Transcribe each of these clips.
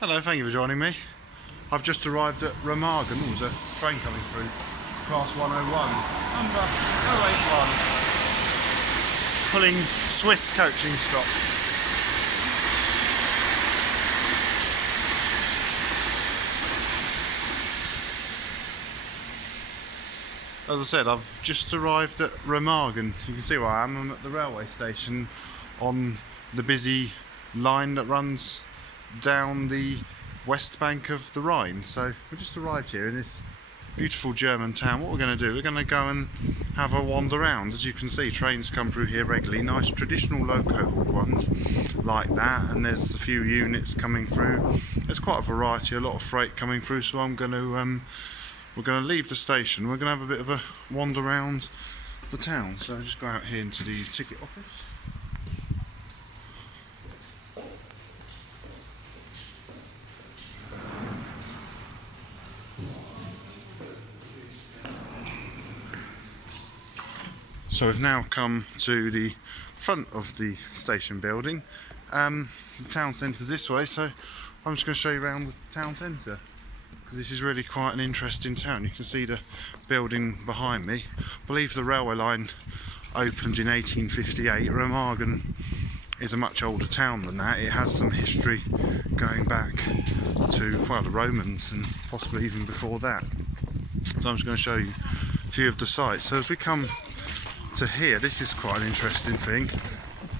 Hello, thank you for joining me. I've just arrived at Remagen. There's a train coming through, class 101, number 081, pulling Swiss coaching stock. As I said, I've just arrived at Remagen. You can see where I am. I'm at the railway station on the busy line that runs down the west bank of the Rhine. So we just arrived here in this beautiful German town. What we're going to do, we're going to go and have a wander around. As you can see, trains come through here regularly, nice traditional loco-hauled ones like that, and there's a few units coming through. There's quite a variety, a lot of freight coming through, so I'm going to we're going to leave the station. We're going to have a bit of a wander around the town. So just go out here into the ticket office. So we've now come to the front of the station building. The town centre's this way, so I'm just going to show you around the town centre. This is really quite an interesting town. You can see the building behind me. I believe the railway line opened in 1858. Remagen is a much older town than that. It has some history going back to, well, the Romans and possibly even before that. So I'm just going to show you a few of the sites. So as we come to here, this is quite an interesting thing.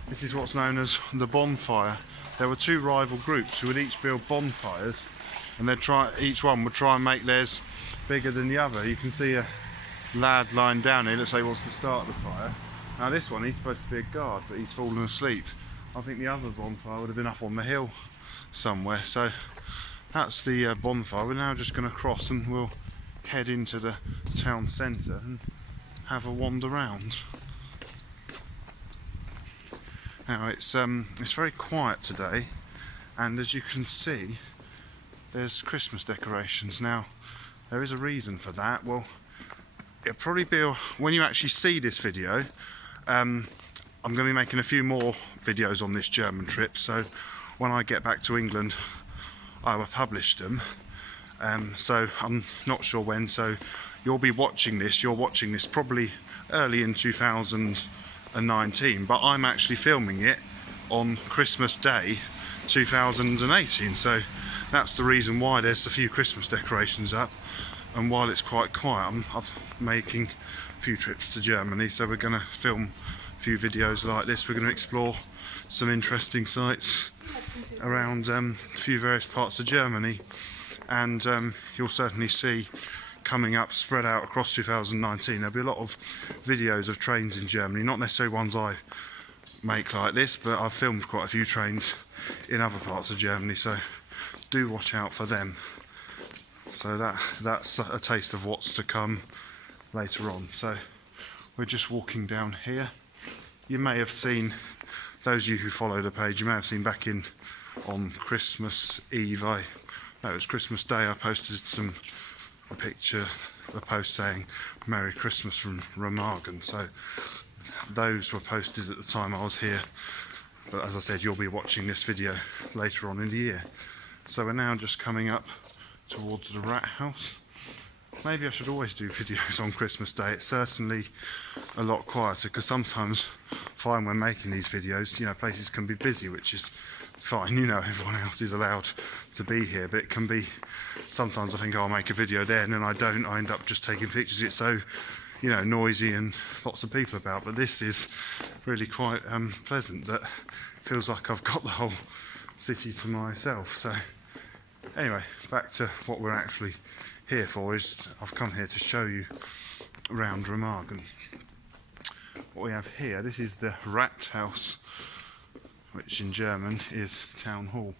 This is what's known as the bonfire. There were two rival groups who would each build bonfires, and each one would try and make theirs bigger than the other. You can see a lad lying down here, let's say he wants to start the fire. Now this one, he's supposed to be a guard, but he's fallen asleep. I think the other bonfire would have been up on the hill somewhere. So that's the bonfire. We're now just going to cross and we'll head into the town centre and have a wander round. Now it's very quiet today, and as you can see, there's Christmas decorations. Now there is a reason for that. Well, it'll probably be when you actually see this video. I'm going to be making a few more videos on this German trip, so when I get back to England I will publish them. So I'm not sure when, so you're watching this probably early in 2019, but I'm actually filming it on Christmas Day 2018, so that's the reason why there's a few Christmas decorations up. And while it's quite quiet, I'm making a few trips to Germany, so we're going to film a few videos like this. We're going to explore some interesting sites around a few various parts of Germany, and you'll certainly see coming up, spread out across 2019, there'll be a lot of videos of trains in Germany, not necessarily ones I make like this, but I've filmed quite a few trains in other parts of Germany, so do watch out for them. So that's a taste of what's to come later on. So we're just walking down here. You may have seen, those of you who follow the page, you may have seen back on Christmas Eve, it was Christmas Day, I posted a post saying Merry Christmas from Remagen. So those were posted at the time I was here, but as I said, you'll be watching this video later on in the year. So we're now just coming up towards the Rat House. Maybe I should always do videos on Christmas Day. It's certainly a lot quieter, because sometimes I find when making these videos, you know, places can be busy, which is fine, you know, everyone else is allowed to be here, but it can be, sometimes I think I'll make a video there and then I don't, I end up just taking pictures. It's so, you know, noisy and lots of people about, but this is really quite pleasant, that feels like I've got the whole city to myself. So anyway, back to what we're actually here for. Is I've come here to show you around Remagen. What we have here, this is the Rathaus, which in German is town hall.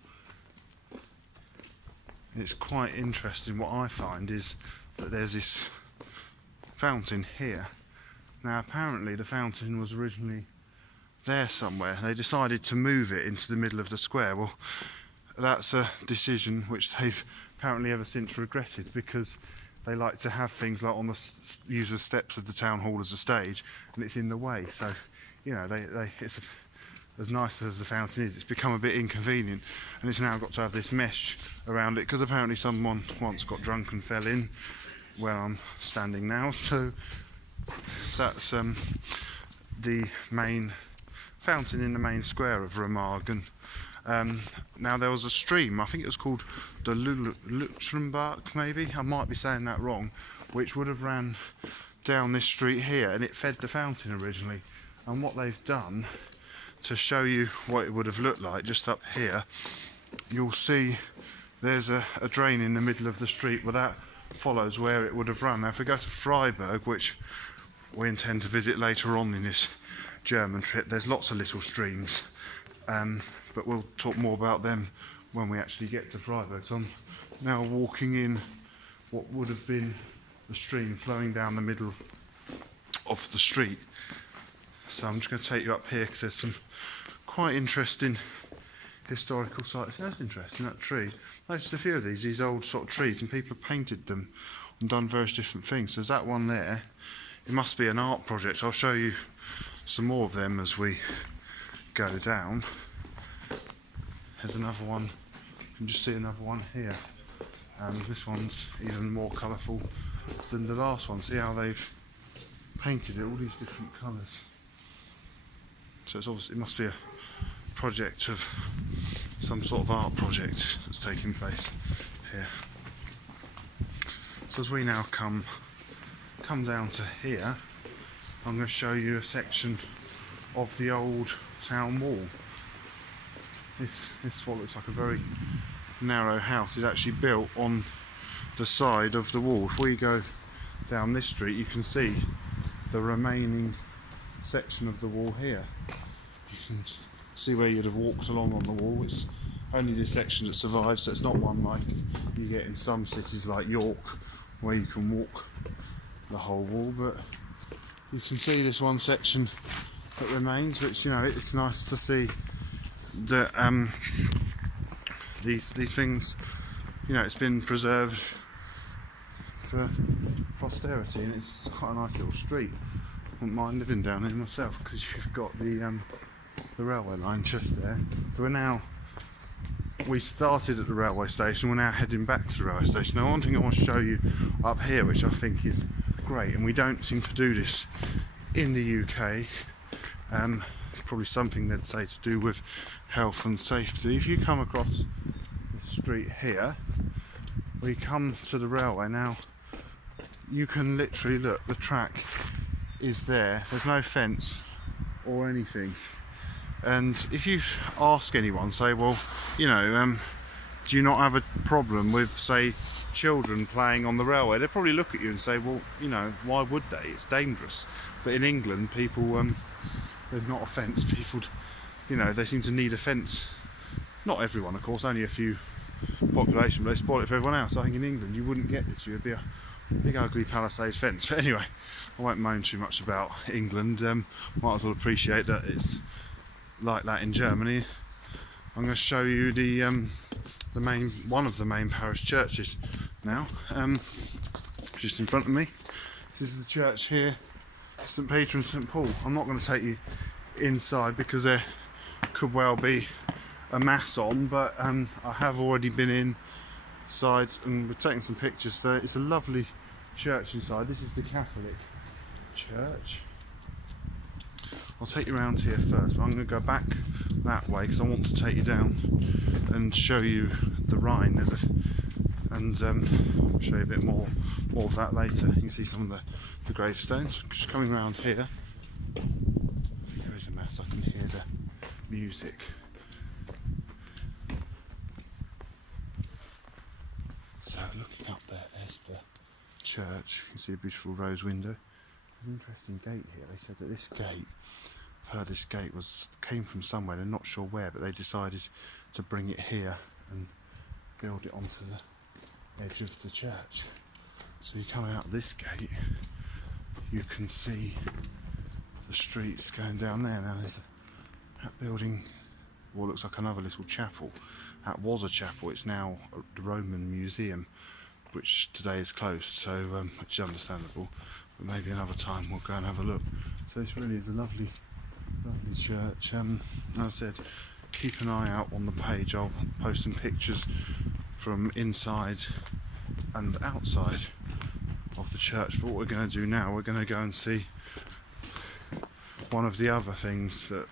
It's quite interesting. What I find is that there's this fountain here. Now apparently the fountain was originally there somewhere. They decided to move it into the middle of the square. Well, that's a decision which they've apparently ever since regretted, because they like to have things like use the steps of the town hall as a stage, and it's in the way. So, you know, as nice as the fountain is, it's become a bit inconvenient, and it's now got to have this mesh around it because apparently someone once got drunk and fell in where I'm standing now. So that's the main fountain in the main square of Remagen. Now there was a stream, I think it was called the Luxembourg, maybe, I might be saying that wrong, which would have ran down this street here, and it fed the fountain originally. And what they've done, to show you what it would have looked like, just up here you'll see there's a drain in the middle of the street where that follows where it would have run. Now if we go to Freiburg, which we intend to visit later on in this German trip, there's lots of little streams, but we'll talk more about them when we actually get to Freiburg. So I'm now walking in what would have been the stream flowing down the middle of the street. So I'm just going to take you up here because there's some quite interesting historical sites. That's interesting, that tree. Noticed a few of these old sort of trees, and people have painted them and done various different things. There's that one there. It must be an art project. I'll show you some more of them as we go down. There's another one. You can just see another one here. And this one's even more colourful than the last one. See how they've painted it, all these different colours. So it's obviously, it must be a project of some sort of art project that's taking place here. So as we now come down to here, I'm going to show you a section of the old town wall. This what looks like a very narrow house is actually built on the side of the wall. If we go down this street, you can see the remaining section of the wall here. You can see where you'd have walked along on the wall. It's only this section that survives, so it's not one like you get in some cities like York where you can walk the whole wall, but you can see this one section that remains, which, you know, it's nice to see that these things, you know, it's been preserved for posterity, and it's quite a nice little street. I wouldn't mind living down here myself because you've got the railway line just there. So we started at the railway station, we're now heading back to the railway station. Now one thing I want to show you up here, which I think is great, and we don't seem to do this in the UK, probably something they'd say to do with health and safety. If you come across the street here, we come to the railway. Now you can literally look, the track is there's no fence or anything, and if you ask anyone, say, well, you know, do you not have a problem with, say, children playing on the railway, they'll probably look at you and say, well, you know, why would they? It's dangerous. But in England, people, there's not a fence. People, you know, they seem to need a fence. Not everyone, of course, only a few population, but they spoil it for everyone else. I think in England you wouldn't get this. You'd be a big ugly palisade fence. But anyway, I won't moan too much about England. Might as well appreciate that it's like that in Germany. I'm going to show you one of the main parish churches now, just in front of me. This is the church here, St Peter and St Paul. I'm not going to take you inside because there could well be a mass on, but I have already been inside and we're taking some pictures. So it's a lovely church inside. This is the Catholic church. I'll take you around here first, but I'm going to go back that way because I want to take you down and show you the Rhine. I'll show you a bit more of that later. You can see some of the gravestones. Just coming around here, I think there is a mass. I can hear the music. So looking up there's the church. You can see a beautiful rose window. There's an interesting gate here. They said that this gate, I've heard this gate came from somewhere, they're not sure where, but they decided to bring it here and build it onto the edge of the church. So you come out this gate, you can see the streets going down there. Now there's that building, what looks like another little chapel. That was a chapel, it's now the Roman Museum, which today is closed, so which is understandable. But maybe another time we'll go and have a look. So this really is a lovely Lovely church. As I said, keep an eye out on the page. I'll post some pictures from inside and outside of the church. But what we're going to do now, we're going to go and see one of the other things that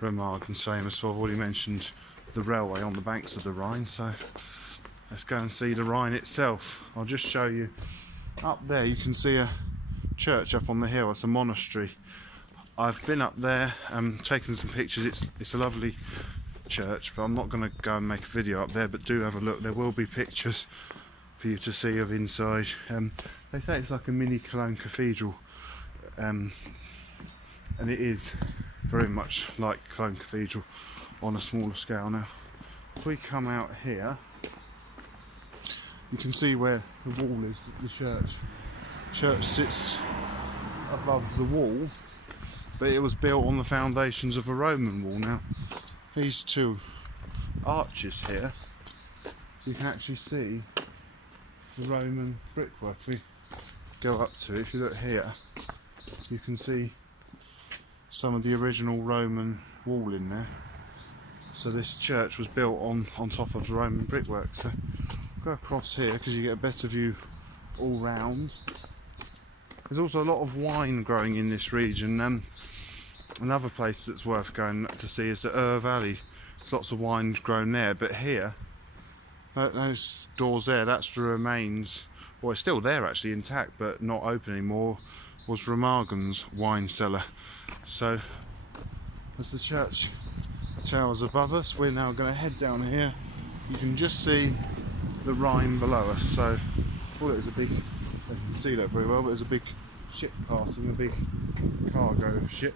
Remagen's famous for. I've already mentioned the railway on the banks of the Rhine, so let's go and see the Rhine itself. I'll just show you. Up there you can see a church up on the hill. It's a monastery. I've been up there, taken some pictures. It's a lovely church, but I'm not going to go and make a video up there, but do have a look. There will be pictures for you to see of inside. They say it's like a mini Cologne cathedral, and it is very much like Cologne Cathedral on a smaller scale. Now if we come out here, you can see where the wall is. The church sits above the wall, but it was built on the foundations of a Roman wall. Now these two arches here, you can actually see the Roman brickwork. If we go up to it, if you look here, you can see some of the original Roman wall in there. So this church was built on top of the Roman brickwork. So go across here because you get a better view all round. There's also a lot of wine growing in this region. Another place that's worth going to see is the Valley. There's lots of wine grown there, but here, those doors there, that's the remains, well, it's still there actually, intact but not open anymore, was Remagen's wine cellar. So as the church towers above us, we're now going to head down here. You can just see the Rhine below us. So there's a big, you can see that very well, but there's a big ship passing, a big cargo ship.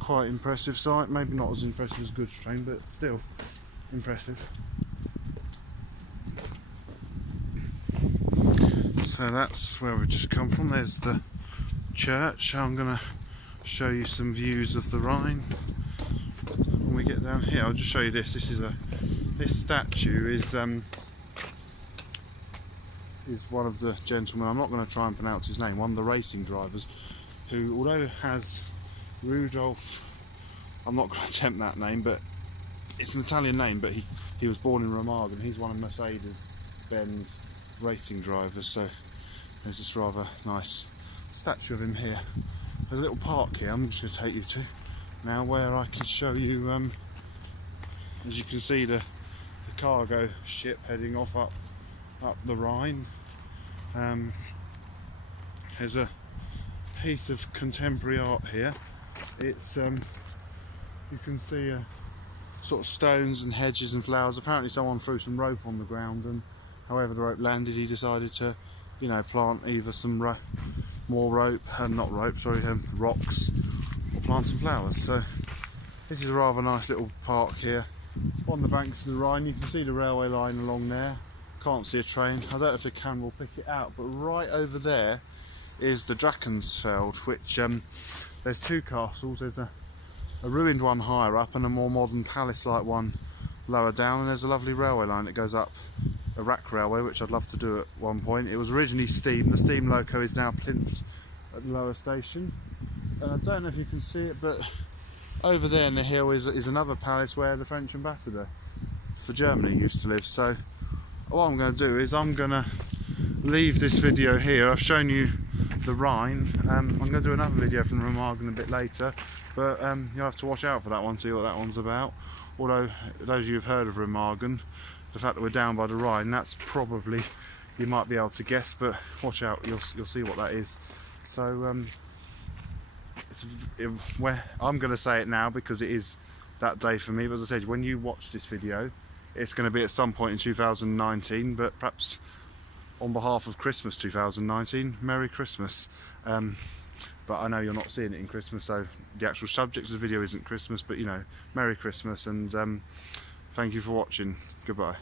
Quite impressive sight, maybe not as impressive as goods train, but still impressive. So that's where we've just come from. There's the church. I'm going to show you some views of the Rhine. When we get down here, I'll just show you this. This statue is one of the gentlemen. I'm not going to try and pronounce his name. One of the racing drivers, who, although has Rudolph, I'm not going to attempt that name, but it's an Italian name. But he was born in Remagen. He's one of Mercedes-Benz racing drivers. So there's this rather nice statue of him here. There's a little park here I'm just going to take you to now, where I can show you, as you can see, the cargo ship heading off up the Rhine. There's a piece of contemporary art here. It's you can see sort of stones and hedges and flowers. Apparently someone threw some rope on the ground, and however the rope landed, he decided to, you know, plant either some more rope, rocks, or plant some flowers. So this is a rather nice little park here on the banks of the Rhine. You can see the railway line along there. Can't see a train. I don't know if the camera will pick it out, but right over there is the Drachensfeld, which there's two castles. There's a ruined one higher up and a more modern palace-like one lower down, and there's a lovely railway line that goes up, a rack railway, which I'd love to do at one point. It was originally steam. The steam loco is now plinth at the lower station, and I don't know if you can see it, but over there in the hill is another palace where the French ambassador for Germany used to live. So what I'm going to do is I'm going to leave this video here. I've shown you the Rhine. I'm going to do another video from Remagen a bit later, but you'll have to watch out for that one, see what that one's about. Although those of you who've heard of Remagen, the fact that we're down by the Rhine, that's probably, you might be able to guess, but watch out, you'll see what that is. So I'm going to say it now because it is that day for me, but as I said, when you watch this video, it's going to be at some point in 2019, but perhaps on behalf of Christmas 2019, Merry Christmas. But I know you're not seeing it in Christmas, so the actual subject of the video isn't Christmas, but you know, Merry Christmas, and thank you for watching. Goodbye.